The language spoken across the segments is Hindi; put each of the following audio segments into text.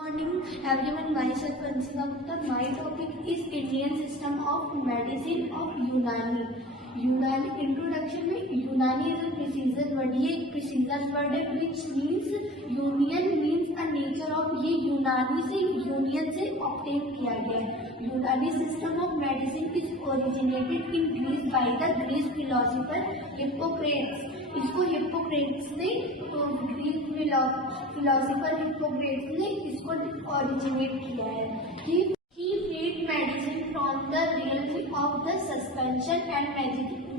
Morning everyone, myself Vanshika Gupta. My topic is Indian system of medicine of Unani. यूनानी इंट्रोडक्शन में यूनानी इज अ प्रिसीजन वर्ड, ये एक प्रिसीजन वर्ड है which means union means a nature of, ये यूनानी से यूनियन से ऑब्टेन किया गया है। Unani system of medicine is originated in Greece by the Greece philosopher Hippocrates. इसको हिप्पोक्रेट्स ने, ग्रीक फिलोसोफर हिप्पोक्रेट्स ने इसको ओरिजिनेट किया है। He made medicine from the realm of the suspension and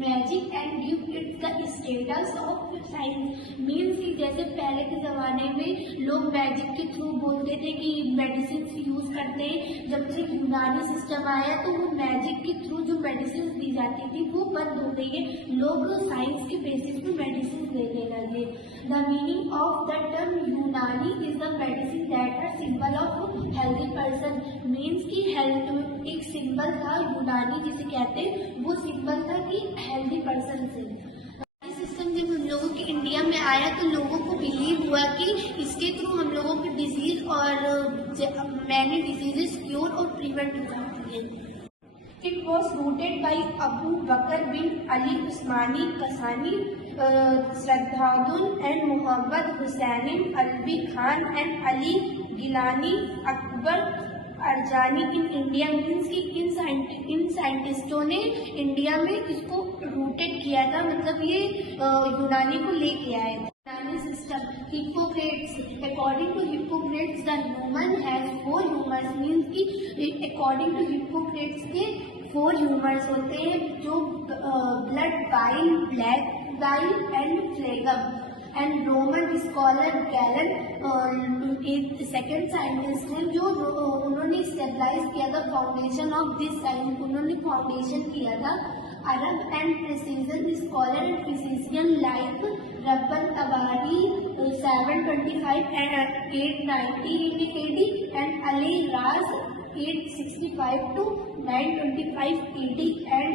magic and give it the status of science। Means कि जैसे पहले के ज़माने में लोग मैजिक के थ्रू बोलते थे कि मेडिसिन यूज़ करते हैं, जब से यूनानी सिस्टम आया तो वो मैजिक के थ्रू जो मेडिसिन दी जाती थी वो बंद हो गई है, लोग साइंस के बेसिस पे मेडिसिन देने लगे। The meaning of the term Unani is the medicine that are symbol of healthy person. Means कि हेल्थ एक सिंबल था, यूनानी जिसे कहते हैं वो सिंबल था कि हेल्दी पर्सन से। सिस्टम जब हम लोगों के इंडिया में आया तो लोगों को बिलीव हुआ कि इसके थ्रू हम लोगों की डिजीज और मैनी डिजीजेस क्योर और प्रिवेंट हो जाती है। It was rooted by Abu Bakr bin Ali Usmani Kasani, Shraddhaun and Muhammad Hussain Alvi Khan and Ali Gilani Akbar Arzani in India. Means कि इन साइंटिस्टों ने इंडिया में इसको रूटेड किया था, मतलब ये यूनानी को लेके आए थे। Unani system Hippocrates, according to Hippocrates the human has 4 humours. Means कि अकॉर्डिंग टू हिप्पोक्रेट्स के 4 ह्यूमर्स होते हैं, जो blood, bile, black bile and phlegm. And Roman scholar Galen एक सेकेंड साइंटिस्ट हैं जो उन्होंने स्टेबलाइज किया था फाउंडेशन ऑफ दिस साइंस, उन्होंने फाउंडेशन किया था। Arab and Persian scholar and physician like Rabban Tabari 725 and 890 AD and Ali Razi 865 to 925 AD and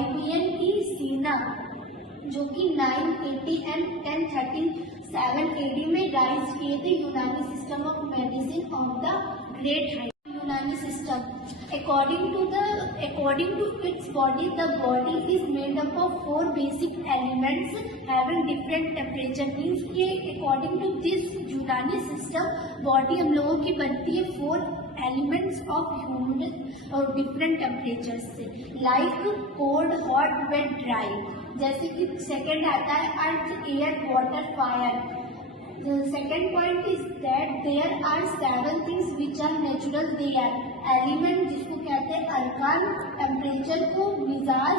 IBN ई सीना जो कि 980 एंड 1037 AD में राइज किए थे। Unani system of medicine of the great height. यूनानी system according to its body, the body is made up of 4 basic elements having different temperature। means कि according to this Unani system body हम लोगों की बनती है 4 एलिमेंट्स ऑफ ह्यूमन और डिफरेंट टेम्परेचर से, like cold, hot, wet, dry. जैसे कि सेकेंड आता है earth, air, water, fire. Second point is that there are 7 things which are natural. They are element जिसको कहते हैं अरकान, टेम्परेचर को मिजाज,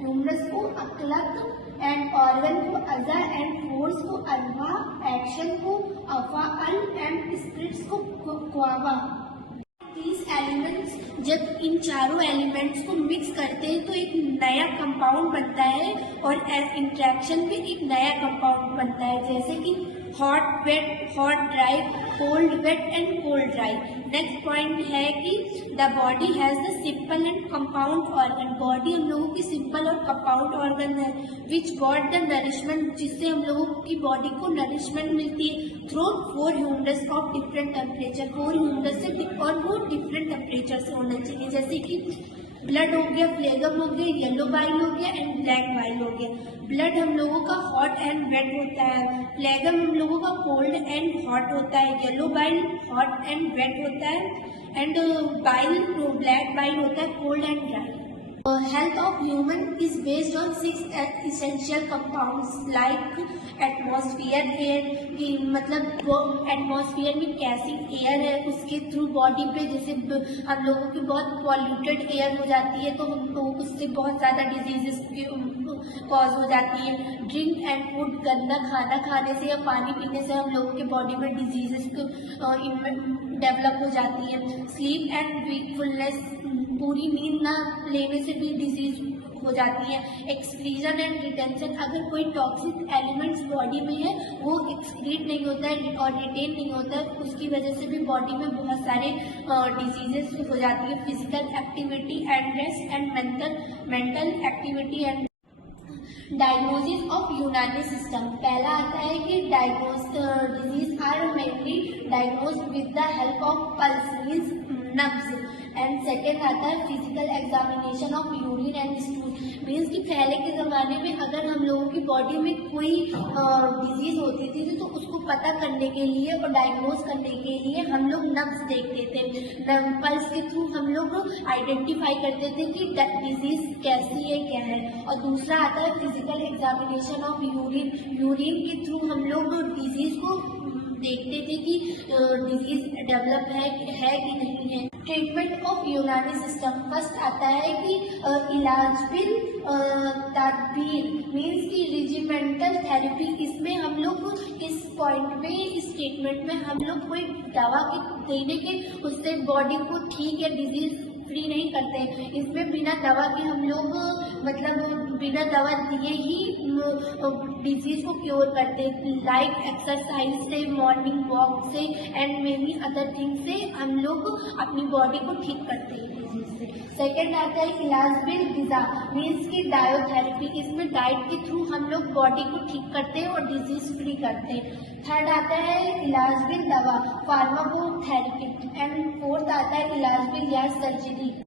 ह्यूमरस को अकलक एंड ऑर्गन को अजा एंड फोर्स को अरवा, एक्शन को अफाअल एंड स्पिरिट्स को क्वावा। These elements, जब इन चारों एलिमेंट्स को मिक्स करते हैं तो एक नया कंपाउंड बनता है और इंट्रैक्शन में एक नया कंपाउंड बनता है, जैसे कि hot, wet, hot, dry, cold, wet and cold, dry. Next point है कि the body has the simple and compound organ. Body हम लोगों की सिंपल और कंपाउंड ऑर्गन है विच गॉट द नरिशमेंट, जिससे हम लोगों की बॉडी को नरिशमेंट मिलती है through 4 humours of different temperature. 4 humours से और वो डिफरेंट टेम्परेचर से होना चाहिए, जैसे कि ब्लड हो गया, फ्लेगम हो गया, येलो बाइल हो गया एंड ब्लैक बाइल हो गया। ब्लड हम लोगों का हॉट एंड वेट होता है, फ्लेगम हम लोगों का कोल्ड एंड हॉट होता है, yellow bile hot and wet होता है एंड बाइल ब्लैक बाइल होता है cold and dry. Health of human is based on 6 essential compounds like atmosphere, air। मतलब वो एटमॉस्फेयर में कैसी एयर है उसके थ्रू बॉडी पे, जैसे हम लोगों की बहुत पॉल्यूटेड एयर हो जाती है तो उससे बहुत ज़्यादा डिजीजेस कॉज हो जाती है। ड्रिंक एंड फूड, गंदा खाना खाने से या पानी पीने से हम लोगों की बॉडी में डिजीजेस डेवलप हो जाती है। स्लीप एंड वीकफुलनेस, पूरी नींद ना लेने से भी डिजीज हो जाती है। एक्सक्रीजन एंड रिटेंशन, अगर कोई टॉक्सिक एलिमेंट्स बॉडी में है वो एक्सक्रीट नहीं होता है और रिटेन नहीं होता है, उसकी वजह से भी बॉडी में बहुत सारे डिजीजेस हो जाती है। Physical activity and rest and mental activity and diagnosis of Unani system. पहला आता है कि disease are mainly diagnosed with the help of pulse means नब्ज। एंड सेकेंड आता है physical examination of urine and stool means कि पहले के ज़माने में अगर हम लोगों की बॉडी में कोई डिजीज होती थी तो उसको पता करने के लिए और डायग्नोज करने के लिए हम लोग नब्ज देखते थे। पल्स के थ्रू हम लोग आइडेंटिफाई करते थे कि डिजीज कैसी है क्या है। और दूसरा आता है physical examination of urine. Urine के थ्रू हम लोग डिजीज को देखते थे कि डिजीज डेवलप है कि नहीं है। Treatment of Unani system. First आता है कि इलाज बिल तदबीर मीन्स की रिजिमेंटल थेरेपी। इसमें हम लोग इस पॉइंट में इस ट्रीटमेंट में हम लोग कोई दवा देने के उससे बॉडी को ठीक है डिजीज फ्री नहीं करते। इसमें बिना दवा के हम लोग मतलब बिना दवा दिए ही डिजीज को क्योर करते, लाइक एक्सरसाइज से, मॉर्निंग वॉक से एंड मेनी अदर थिंग से हम लोग अपनी बॉडी को ठीक करते हैं डिजीज से। सेकेंड आता है इलाज बिल गिज़ा मीन्स की डायोथेरेपी। इसमें डाइट के थ्रू हम लोग बॉडी को ठीक करते हैं और डिजीज फ्री करते हैं। थर्ड आता है इलाज बिल दवा फार्माकोथेरेपी। एंड फोर्थ आता है इलाज बिल या सर्जरी।